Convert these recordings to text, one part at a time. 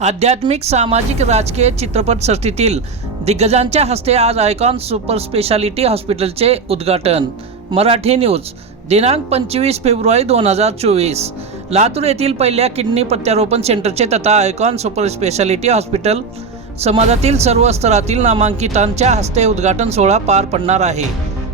आध्यात्मिक सामाजिक राजकीय चित्रपटसृष्टीतील दिग्गजांच्या हस्ते आज आयकॉन सुपर स्पेशालिटी हॉस्पिटलचे उद्घाटन. मराठी न्यूज दिनांक पंचवीस फेब्रुवारी दोन हजार चोवीस. लातूर येथील पहिल्या किडनी प्रत्यारोपण सेंटरचे तथा आयकॉन सुपर स्पेशालिटी हॉस्पिटल समाजातील सर्व स्तरातील नामांकितांच्या हस्ते उद्घाटन सोहळा पार पडणार आहे.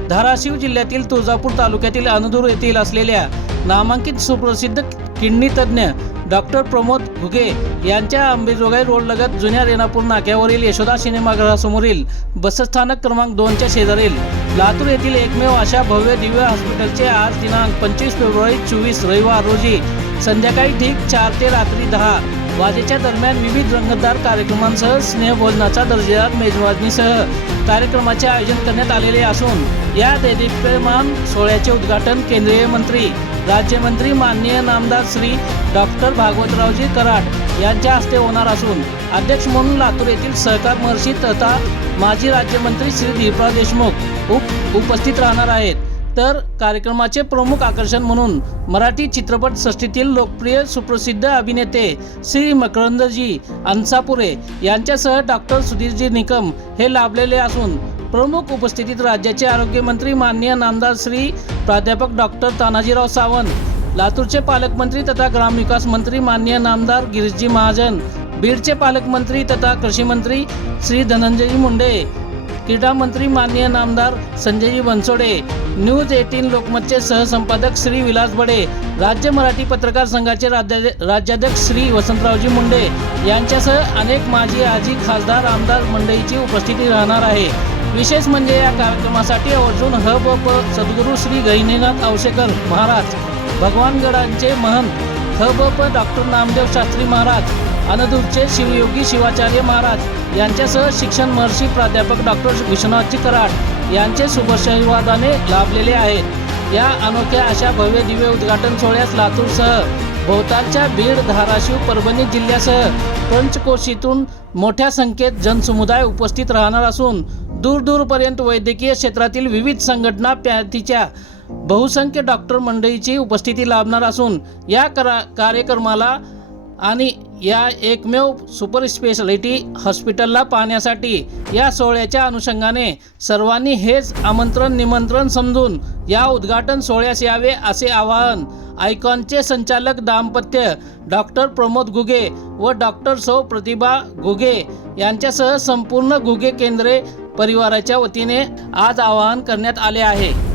धाराशिव जिल्ह्यातील तुळजापूर तालुक्यातील अनदूर येथील असलेल्या नामांकित सुप्रसिद्ध किडनी तज्ज्ञ डॉक्टर प्रमोद घुगे यांच्या अंबेजोगाई रोडलगत जुन्या रेणापूर नाक्यावरील यशोदा सिनेमागृहासमोरील बसस्थानक क्रमांक दोनच्या शेजारील लातूर येथील एकमेव अशा भव्य दिव्य हॉस्पिटलचे आज दिनांक पंचवीस फेब्रुवारी चोवीस रविवार रोजी संध्याकाळी ठीक चार ते रात्री दहा वाजेच्या दरम्यान विविध रंगतदार कार्यक्रमांसह स्नेहभोजनाचा दर्जेदार मेजवानीसह कार्यक्रमाचे आयोजन करण्यात आलेले असून या देदीप्यमान सोहळ्याचे उद्घाटन केंद्रीय मंत्री राज्यमंत्री माननीय नामदार श्री डॉक्टर भागवतरावजी कराड यांच्या हस्ते होणार असून अध्यक्ष म्हणून लातूर येथील सहकार महर्षी तथा माजी राज्यमंत्री श्री दीपराव देशमुख उप उपस्थित राहणार आहेत. तर कार्यक्रमाचे प्रमुख आकर्षण म्हणून मराठी चित्रपट सृष्टीतील लोकप्रिय सुप्रसिद्ध अभिनेते श्री मकरंदजी अंसापुरे यांच्यासह डॉक्टर सुधीरजी निकम हे लाभलेले असून प्रमुख उपस्थितीत राज्याचे आरोग्यमंत्री माननीय नामदार श्री प्राध्यापक डॉक्टर तानाजीराव सावंत लातूरचे पालकमंत्री तथा ग्रामविकास मंत्री माननीय नामदार गिरीशजी महाजन बीडचे पालकमंत्री तथा कृषी मंत्री श्री धनंजयजी मुंडे क्रीडा मंत्री माननीय नामदार संजयजी बनसोडे न्यूज एटीन लोकमतचे सहसंपादक श्री विलास बडे राज्य मराठी पत्रकार संघाचे राज्याध्यक्ष श्री वसंतरावजी मुंडे यांच्यासह अनेक माजी आजी खासदार आमदार मंडईची उपस्थिती राहणार आहे. विशेष म्हणजे या कार्यक्रमासाठी आवर्जून ह ब सद्गुरू श्री गहिनीनाथ आवशेकर महाराज भगवानगडांचे महंत ह ब प डॉक्टर नामदेव शास्त्री महाराज अनदूरचे शिवयोगी शिवाचार्य महाराज यांच्यासह शिक्षण महर्षी प्राध्यापक डॉक्टर विश्वनाथजी कराड यांचे शुभशीर्वादाने लाभलेले आहेत. या अनोख्या अशा भव्य दिव्य उद्घाटन सोहळ्यास लातूरसह भोवतालच्या बीड धाराशिव परभणी जिल्ह्यासह पंचकोशीतून मोठ्या संख्येत जनसमुदाय उपस्थित राहणार असून दूरदूरपर्यंत वैद्यकीय क्षेत्रातील विविध संघटना प्यातीच्या बहुसंख्य डॉक्टर मंडळीची उपस्थिती लाभणार असून या करा कार्यक्रमाला आणि या एकमेव सुपर स्पेशालिटी हॉस्पिटलला पाहण्यासाठी या सोहळ्याच्या अनुषंगाने सर्वांनी हेच आमंत्रण निमंत्रण समजून या उद्घाटन सोहळ्यास यावे असे आवाहन आयकॉनचे संचालक दाम्पत्य डॉक्टर प्रमोद गुगे व डॉक्टर सौ प्रतिभा गुगे यांच्यासह संपूर्ण गुगे केंद्रे परिवाराच्या वतीने आज आवाहन करण्यात आले आहे.